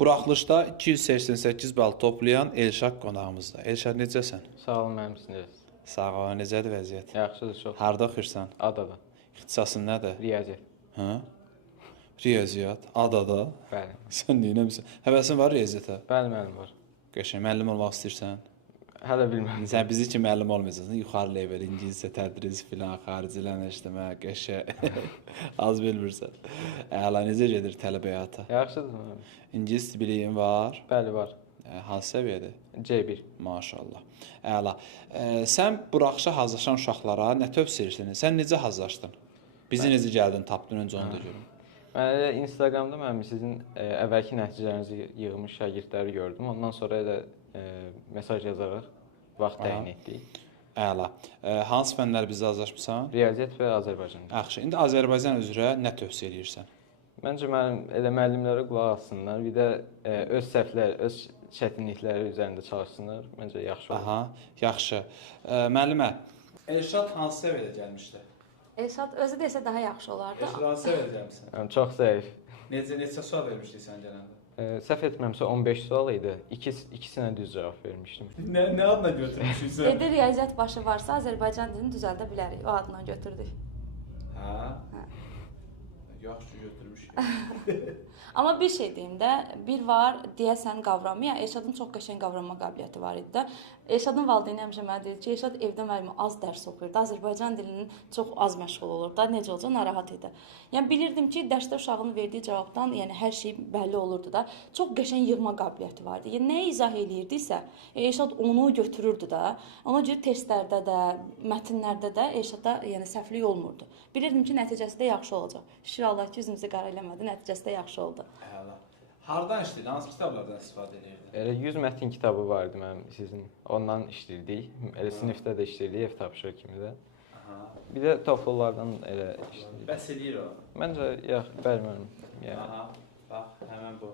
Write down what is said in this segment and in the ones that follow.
Buraxılışda 288 bal toplayan Elşad qonağımızda. Elşad, necəsən? Sağ olun, mənim siziniz. Sağ ol, necədir vəziyyət? Yaxşıdır, çox. Harda oxuyursan? Adada. İxtisasın nədir? Riyaziyyat. Hə? Riyaziyyat, adada. Bəli. Sən neynəmisən? Həvəsin var riyaziyyata? Bəli, müəllim var. Qəşəng, müəllim olmaq istəyirsən? Hələ bilmirəm. Sən bizi kimi müəllim olmayacaqsan. Yuxarı level, ingiliscə tədris filan, xaricilə işləmə, qəşəng. Az bilmirsən. Əla, necə gedir tələbə həyatı? Yaxşıdır, müəllim. İngilis biliyin var? Bəli, var. Hansı səviyyədə? C1. Maşallah. Əla. Sən buraxışa hazırlaşan uşaqlara nə tövsiyə edirsən? Sən necə hazırlaşdın? Bizi necə gəldin, tapdın, öncə onu da görüm. Mən elə Instagramda mənim sizin əvvəlki nəticələrinizi yığmış şagirdləri gördüm. Ondan sonra elə mesaj yazaraq vaxt təyin etdik. Əla. Hansı fənlər bizə hazırlaşmısan? Riyaziyyat və Azərbaycan. Yaxşı. İndi Azərbaycan üzrə nə tövsiyə edirsən? Məncə mənim elə müəllimlərə qulaq assınlar, bir də öz səhvləri, öz çətinlikləri üzərində çalışsınlar. Məncə yaxşı olur. Aha, yaxşı. Müəllimə, Elşad hansı səviyyədə gəlmişdi? Elşad özü desə daha yaxşı olardı. Elşad hansı səviyyədə gəlmisən? Çox zəif. Neçə sual vermişdik sən gələndə? Səhv etmirəmsə 15 sual idi. İkisinə düz cavab vermişdim. Nə adına götürmüşük sən? Dedi riyaziyyat başı varsa Azərbaycan dilini düzəldə bilərik. O adına götürdük. Hə? Yaxşı götürmüşük. Amma bir şey deyim də, bir var deyəsən qavramı, yəni Elşadın çox qəşəng qavrama qabiliyyəti var idi də. Elşadın valideyni həmişə mənə deyir ki, Elşad evdə müəllimə az dərs oxuyurdu, Azərbaycan dilinin çox az məşğul olurdu da, necə olacaq, narahat idi. Yəni bilirdim ki, dərsdə uşağın verdiyi cavabdan, yəni hər şey bəlli olurdu da, çox qəşəng yığma qabiliyyəti vardı. Yəni nəyi izah eləyirdisə, Elşad onu götürürdü də. Ona görə testlərdə də, mətnlərdə də Elşadda yəni səhvlik olmurdu. Bilirdim ki, nəticəsi də yaxşı olacaq. Şükür Allah ki, üzümüzü qara eləmədi, nəticəsi də yaxşı oldu. Əla. Hardan işləyirdi? Hansı kitablardan istifadə edirdi? Elə 100 mətn kitabı vardı mənim sizin. Ondan işləyirdik. Elə sinifdə də işləyirdik, ev tapşırığı kimi də. Aha. Bir də TOEFL-lardan elə işləyirdik. Bəs eləyir o. Məncə bəli müəllim. Yəni Aha. Bax, həmin bu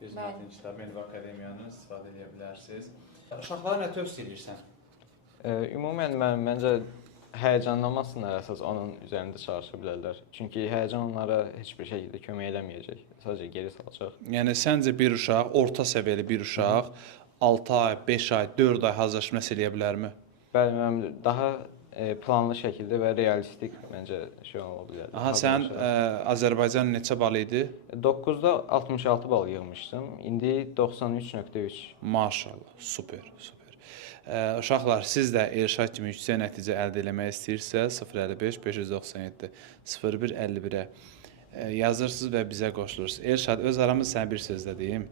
100 mətn kitabı Elm Akademiyanın istifadə edə bilərsiniz. Uşaqlara nə tövsiyə edirsən? ümumən məncə həyəcanlanmasınlar əsas onun üzərində çalışa bilərlər. Çünki həyəcan onlara heç bir şəkildə kömək eləməyəcək. Sadəcə geri salacaq. Yəni səncə bir uşaq, orta səviyyəli bir uşaq 6 ay, 5 ay, 4 ay hazırlaşma eləyə bilərmi? Bəli, mənim daha planlı şəkildə və realistik məncə şey ola bilər. Aha, sən Azərbaycan neçə bal idi? 9-da 66 bal yığmışdım. İndi 93.3. Maşallah, super, super. Uşaqlar, siz də Elşad kimi yüksək nəticə əldə etmək istəyirsə 055 597 0151-ə yazırsınız və bizə qoşulursunuz. Elşad, öz aramız sən bir söz də deyim.